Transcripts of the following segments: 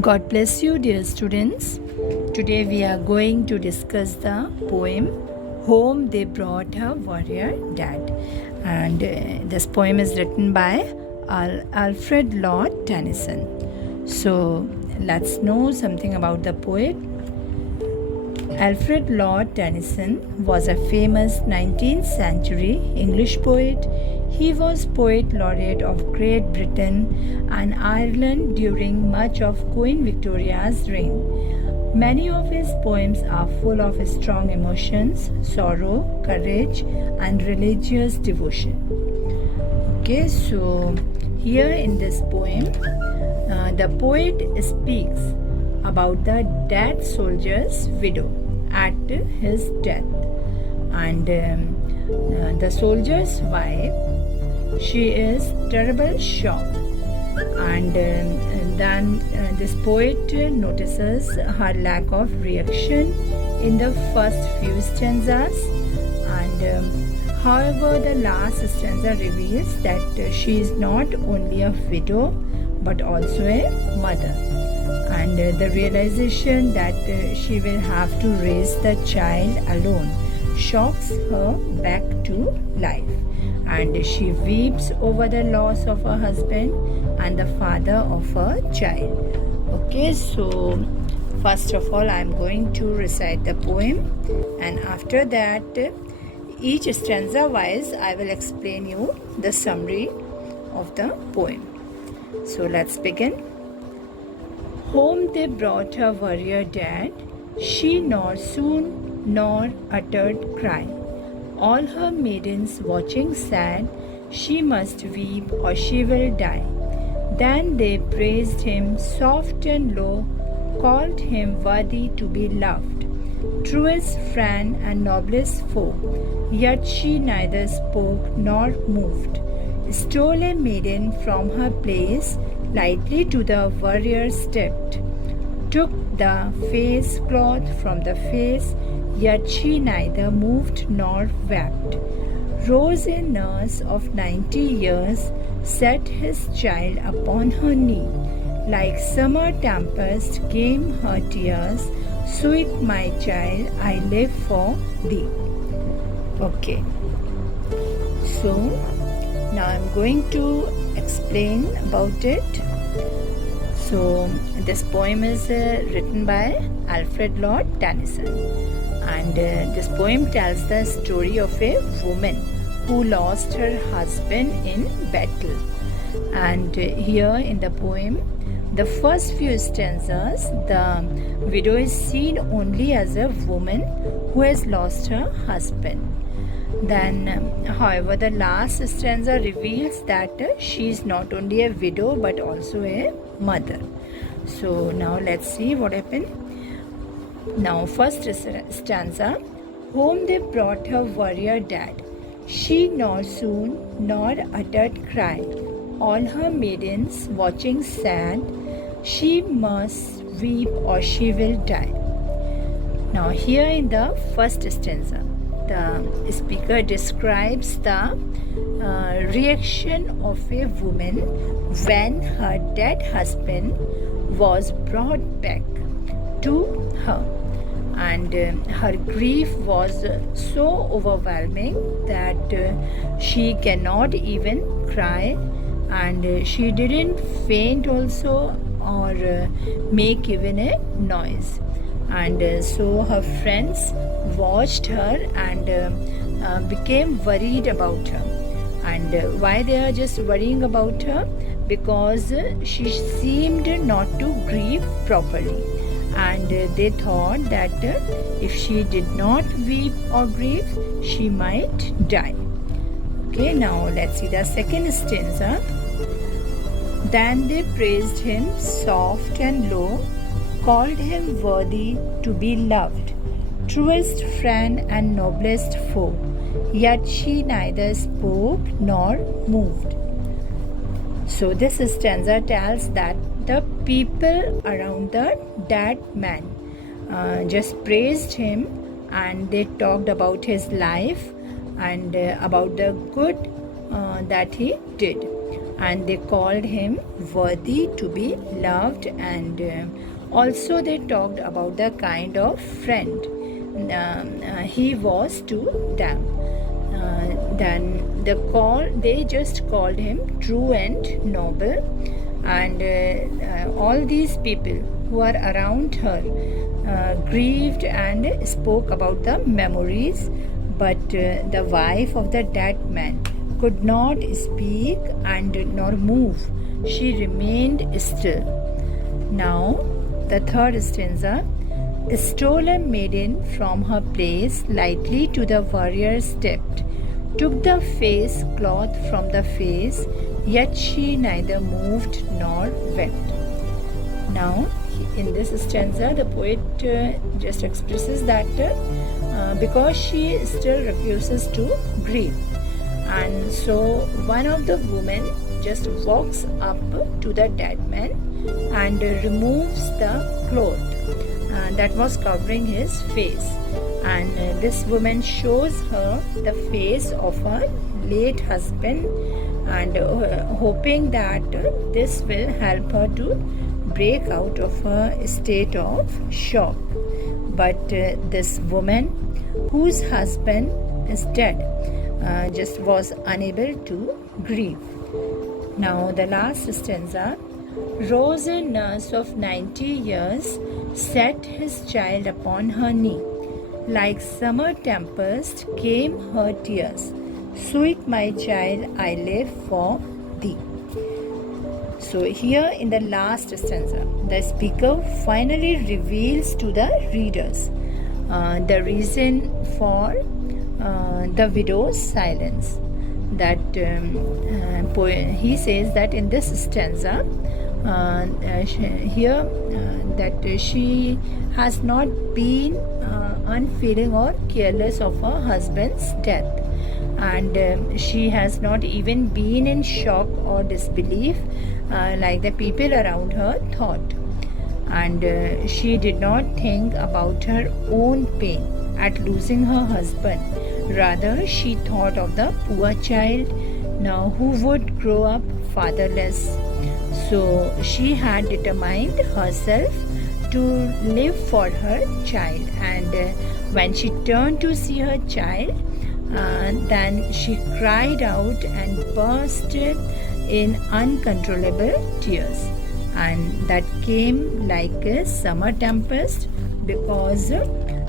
God bless you, dear students. Today we are going to discuss the poem Home They Brought a Warrior Dad. And this poem is written by Alfred Lord Tennyson. So let's know something about the poet. Alfred Lord Tennyson was a famous 19th century English poet. He was poet laureate of Great Britain and Ireland during much of Queen Victoria's reign. Many of his poems are full of strong emotions, sorrow, courage, and religious devotion. Okay, so here in this poem, the poet speaks about the dead soldier's widow at his death, and the soldier's wife, she is terrible shocked, and then this poet notices her lack of reaction in the first few stanzas, and however the last stanza reveals that she is not only a widow but also a mother, and the realization that she will have to raise the child alone shocks her back to life, and she weeps over the loss of her husband and the father of her child. Okay, so first of all I am going to recite the poem, and after that each stanza wise I will explain you the summary of the poem. So let's begin. Home they brought her warrior dead, she nor soon nor uttered cry. All her maidens watching sad, she must weep or she will die. Then they praised him soft and low, called him worthy to be loved, truest friend and noblest foe. Yet she neither spoke nor moved. Stole a maiden from her place, lightly to the warrior stepped, took the face cloth from the face, yet she neither moved nor wept. Rose a nurse of 90 years, set his child upon her knee. Like summer tempest came her tears, sweet my child, I live for thee. Okay, so now I'm going to explain about it. So this poem is written by Alfred Lord Tennyson, and this poem tells the story of a woman who lost her husband in battle. And here in the poem, the first few stanzas, the widow is seen only as a woman who has lost her husband. Then, however, the last stanza reveals that she is not only a widow but also a mother. So now let's see what happened. Now, first stanza, home they brought her warrior dead. She nor soon nor uttered cry. All her maidens watching sad, she must weep or she will die. Now, here in the first stanza, the speaker describes the reaction of a woman when her dead husband was brought back to her, and her grief was so overwhelming that she cannot even cry, and she didn't faint also or make even a noise. And so her friends watched her and became worried about her. And why they are just worrying about her? Because she seemed not to grieve properly, and they thought that if she did not weep or grieve, she might die. Okay, now let's see the second stanza. Then they praised him soft and low, called him worthy to be loved, truest friend and noblest foe. Yet she neither spoke nor moved. So this stanza tells that the people around the dead man just praised him, and they talked about his life and about the good that he did. and they called him worthy to be loved, and also they talked about the kind of friend he was to them. Then they just called him true and noble, and all these people who are around her grieved and spoke about the memories, but the wife of the dead man could not speak and nor move. She remained still. Now, the third stanza. Stole a maiden from her place, lightly to the warrior stepped, took the face cloth from the face, yet she neither moved nor wept. Now, in this stanza, the poet just expresses that because she still refuses to grieve. And so, one of the women just walks up to the dead man and removes the cloth that was covering his face, and this woman shows her the face of her late husband, and hoping that this will help her to break out of her state of shock. But this woman whose husband is dead just was unable to grieve. Now the last stanza. Rose a nurse of 90 years, set his child upon her knee. Like summer tempest came her tears. Sweet my child, I live for thee. So here in the last stanza, the speaker finally reveals to the readers the reason for the widow's silence. That he says that in this stanza, that she has not been unfeeling or careless of her husband's death, and she has not even been in shock or disbelief like the people around her thought, and she did not think about her own pain at losing her husband. Rather, she thought of the poor child now who would grow up fatherless. So she had determined herself to live for her child, and when she turned to see her child, then she cried out and burst in uncontrollable tears, and that came like a summer tempest, because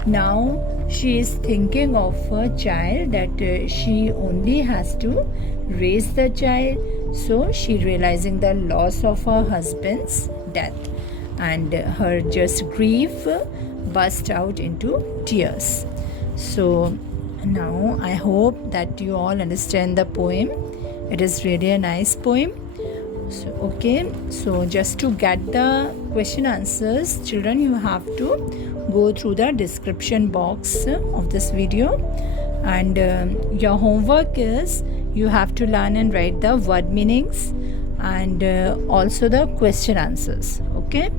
now she is thinking of her child, that she only has to raise the child. So she realizing the loss of her husband's death, and her just grief burst out into tears. So now I hope that you all understand the poem. It is really a nice poem. So okay, so just to get the question answers, children, you have to go through the description box of this video, and your homework is you have to learn and write the word meanings and also the question answers. Okay,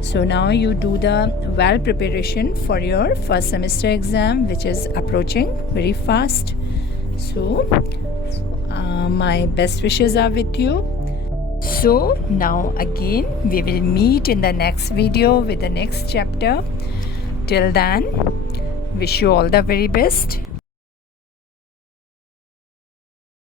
so now you do the well preparation for your first semester exam, which is approaching very fast. So my best wishes are with you. So now again we will meet in the next video with the next chapter. Till then, wish you all the very best.